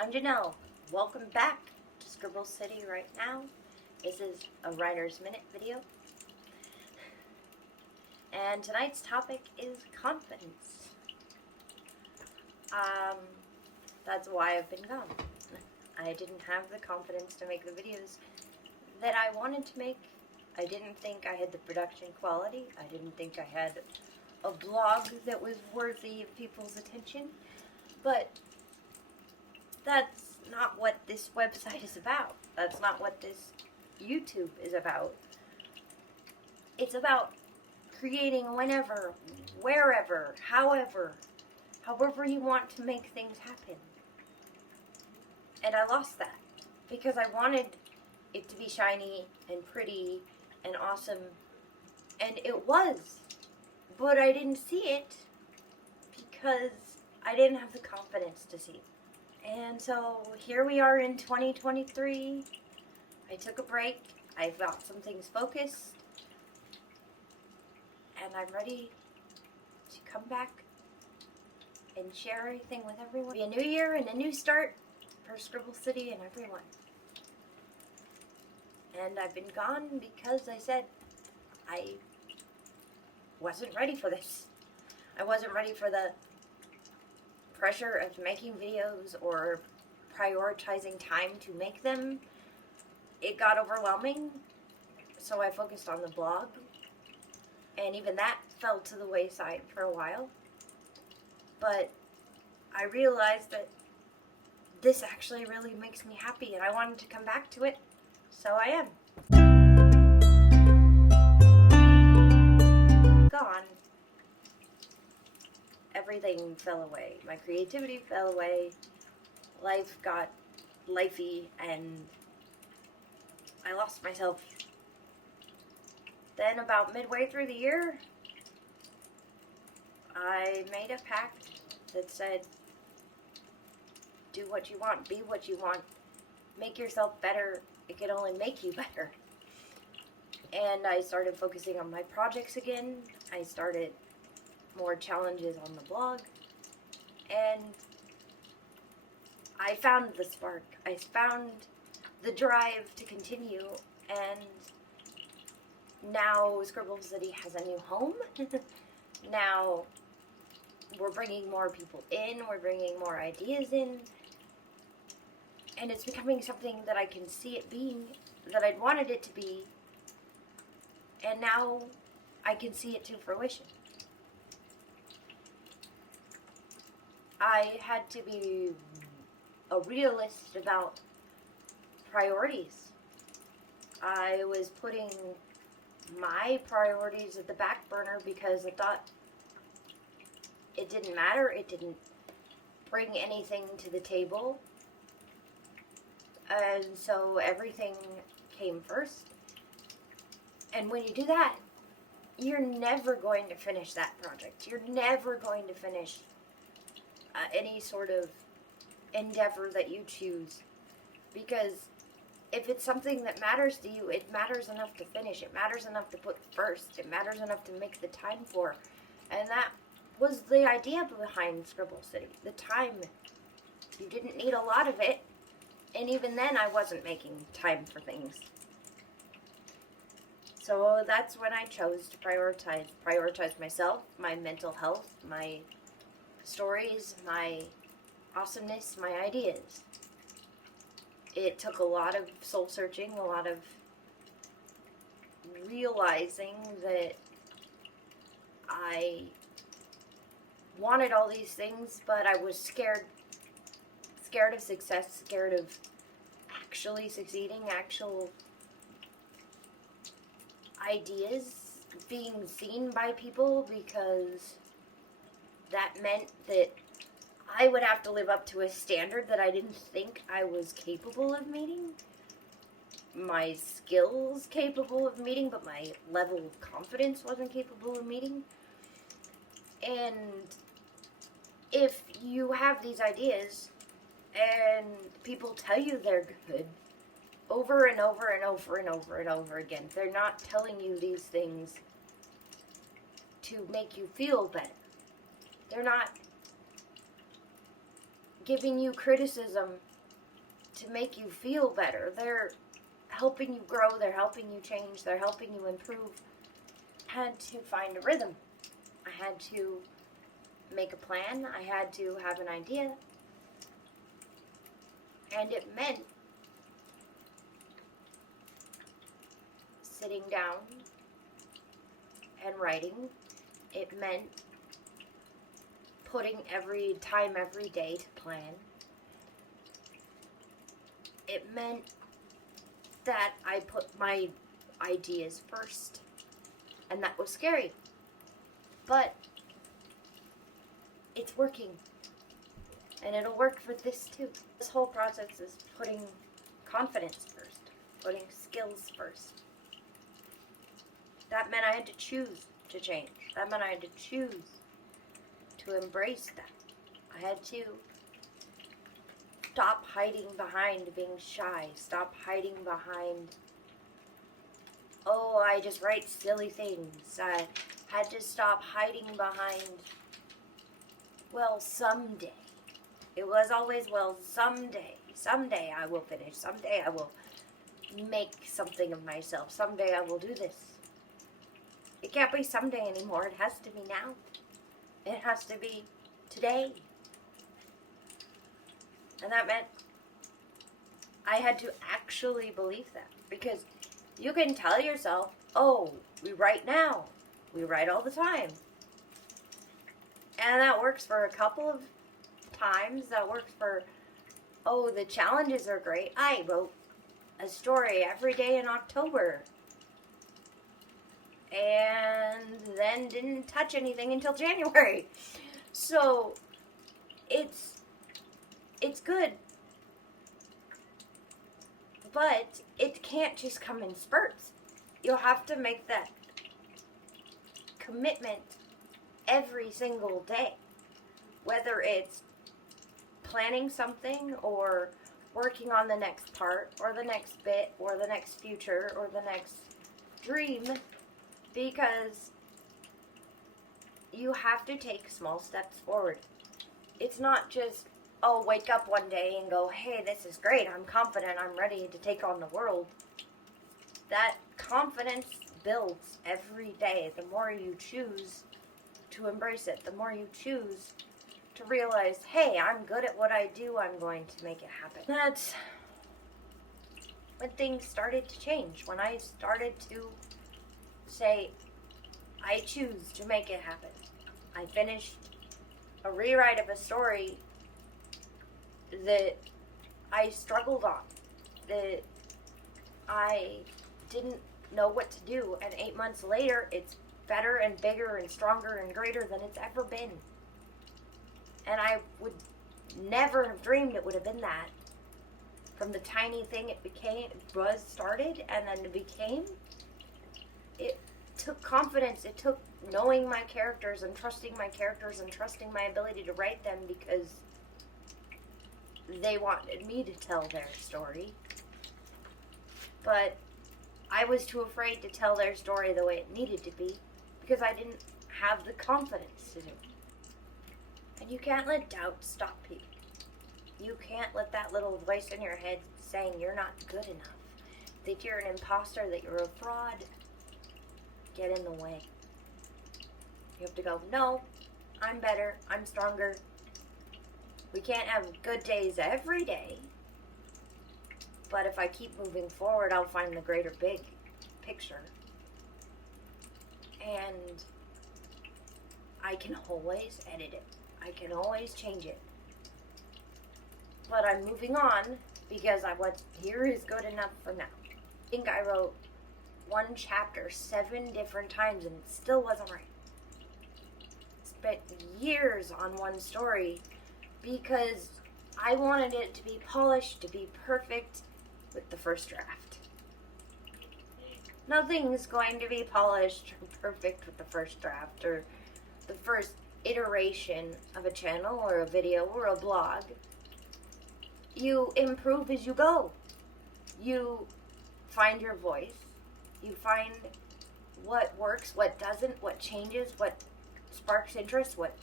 I'm Janelle. Welcome back to Scribble City right now. This is a Writer's Minute video. And tonight's topic is confidence. That's why I've been gone. I didn't have the confidence to make the videos that I wanted to make. I didn't think I had the production quality. I didn't think I had a blog that was worthy of people's attention. But that's not what this website is about. That's not what this YouTube is about. It's about creating whenever, wherever, however you want to make things happen. And I lost that because I wanted it to be shiny and pretty and awesome, and it was, but I didn't see it because I didn't have the confidence to see it. And so here we are in 2023. I took a break. I've got some things focused, and I'm ready to come back and share everything with everyone. It'll be a new year and a new start for Scribble City and everyone. And I've been gone because I said I wasn't ready for this. I wasn't ready for the pressure of making videos or prioritizing time to make them. It got overwhelming, so I focused on the blog, and even that fell to the wayside for a while. But I realized that this actually really makes me happy, and I wanted to come back to it, so I am. Gone. Everything fell away. My creativity fell away. Life got lifey, and I lost myself. Then about midway through the year, I made a pact that said, do what you want, be what you want, make yourself better. It can only make you better. And I started focusing on my projects again. I started more challenges on the blog, and I found the spark. I found the drive to continue, and now Scribble City has a new home. Now we're bringing more people in, we're bringing more ideas in, and it's becoming something that I can see it being, that I'd wanted it to be, and now I can see it to fruition. I had to be a realist about priorities. I was putting my priorities at the back burner because I thought it didn't matter. It didn't bring anything to the table. And so everything came first. And when you do that, you're never going to finish that project. You're never going to finish any sort of endeavor that you choose, because if it's something that matters to you, it matters enough to finish. It matters enough to put first. It matters enough to make the time for. And that was the idea behind Scribble City. The time. You didn't need a lot of it, and even then I wasn't making time for things. So that's when I chose to prioritize myself, my mental health, my stories, my awesomeness, my ideas. It took a lot of soul searching, a lot of realizing that I wanted all these things, but I was scared of success, scared of actually succeeding, actual ideas being seen by people, because that meant that I would have to live up to a standard that I didn't think I was capable of meeting. My skills capable of meeting, but my level of confidence wasn't capable of meeting. And if you have these ideas and people tell you they're good over and over and over and over and over again, they're not telling you these things to make you feel better. They're not giving you criticism to make you feel better. They're helping you grow. They're helping you change. They're helping you improve. I had to find a rhythm. I had to make a plan. I had to have an idea. And it meant sitting down and writing. It meant putting every time, every day to plan. It meant that I put my ideas first. And that was scary. But it's working. And it'll work for this too. This whole process is putting confidence first. Putting skills first. That meant I had to choose to change. That meant I had to choose to embrace that. I had to stop hiding behind being shy. Stop hiding behind, oh, I just write silly things. I had to stop hiding behind, well, someday. It was always, well, someday. Someday I will finish. Someday I will make something of myself. Someday I will do this. It can't be someday anymore. It has to be now. It has to be today. And that meant I had to actually believe that. Because you can tell yourself, oh, we write now. We write all the time. And that works for a couple of times. That works for, oh, the challenges are great. I wrote a story every day in October. And then didn't touch anything until January. So it's good. But it can't just come in spurts. You'll have to make that commitment every single day. Whether it's planning something or working on the next part or the next bit or the next future or the next dream. Because you have to take small steps forward. It's not just, oh, wake up one day and go, hey, this is great, I'm confident, I'm ready to take on the world. That confidence builds every day. The more you choose to embrace it, the more you choose to realize, hey, I'm good at what I do, I'm going to make it happen. That's when things started to change. When I started to say, I choose to make it happen. I finished a rewrite of a story that I struggled on, that I didn't know what to do, and 8 months later, it's better and bigger and stronger and greater than it's ever been. And I would never have dreamed it would have been that. From the tiny thing it started, and then it became, it took confidence. It took knowing my characters and trusting my characters and trusting my ability to write them because they wanted me to tell their story. But I was too afraid to tell their story the way it needed to be because I didn't have the confidence to do it. And you can't let doubt stop people. You can't let that little voice in your head saying you're not good enough, that you're an imposter, that you're a fraud, get in the way. You have to go, no, I'm better, I'm stronger. We can't have good days every day, but if I keep moving forward, I'll find the greater big picture. And I can always edit it. I can always change it. But I'm moving on because what's here is good enough for now. I think I wrote one chapter 7 different times and it still wasn't right. Spent years on one story because I wanted it to be polished, to be perfect with the first draft. Nothing's going to be polished or perfect with the first draft or the first iteration of a channel or a video or a blog. You improve as you go. You find your voice. You find what works, what doesn't, what changes, what sparks interest, what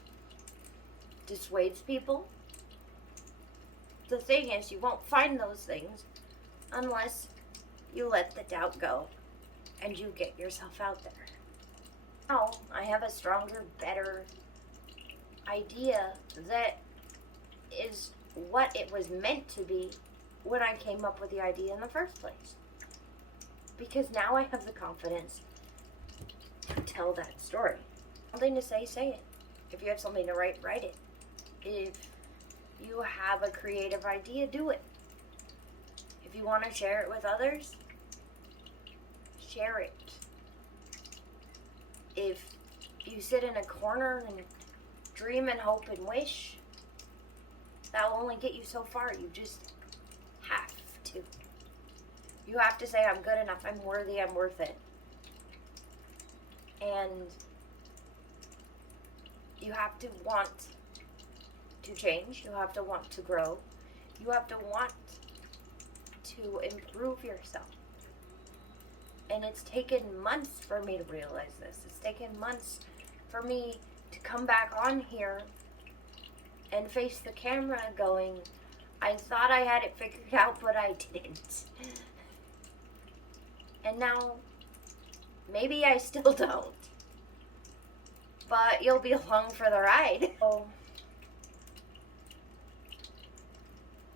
dissuades people. the thing is, you won't find those things unless you let the doubt go and you get yourself out there. Now, I have a stronger, better idea that is what it was meant to be when I came up with the idea in the first place. Because now I have the confidence to tell that story. Something to say, say it. If you have something to write, write it. If you have a creative idea, do it. If you want to share it with others, share it. If you sit in a corner and dream and hope and wish, that will only get you so far. You just have to. You have to say, I'm good enough, I'm worthy, I'm worth it. And you have to want to change. You have to want to grow. You have to want to improve yourself. And it's taken months for me to realize this. It's taken months for me to come back on here and face the camera going, I thought I had it figured out, but I didn't. And now, maybe I still don't. But you'll be along for the ride. So,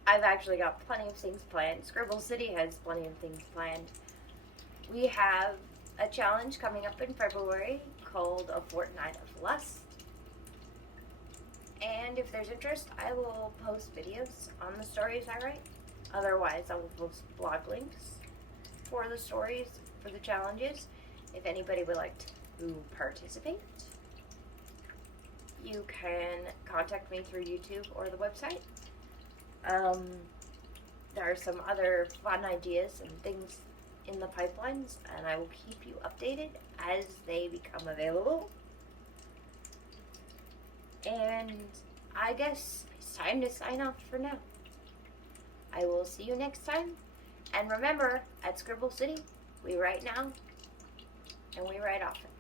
I've actually got plenty of things planned. Scribble City has plenty of things planned. We have a challenge coming up in February called A Fortnight of Lust. And if there's interest, I will post videos on the stories I write. Otherwise, I will post blog links for the stories, for the challenges. If anybody would like to participate, you can contact me through YouTube or the website. There are some other fun ideas and things in the pipelines, and I will keep you updated as they become available. And I guess it's time to sign off for now. I will see you next time. And remember, at Scribble City, we write now and we write often.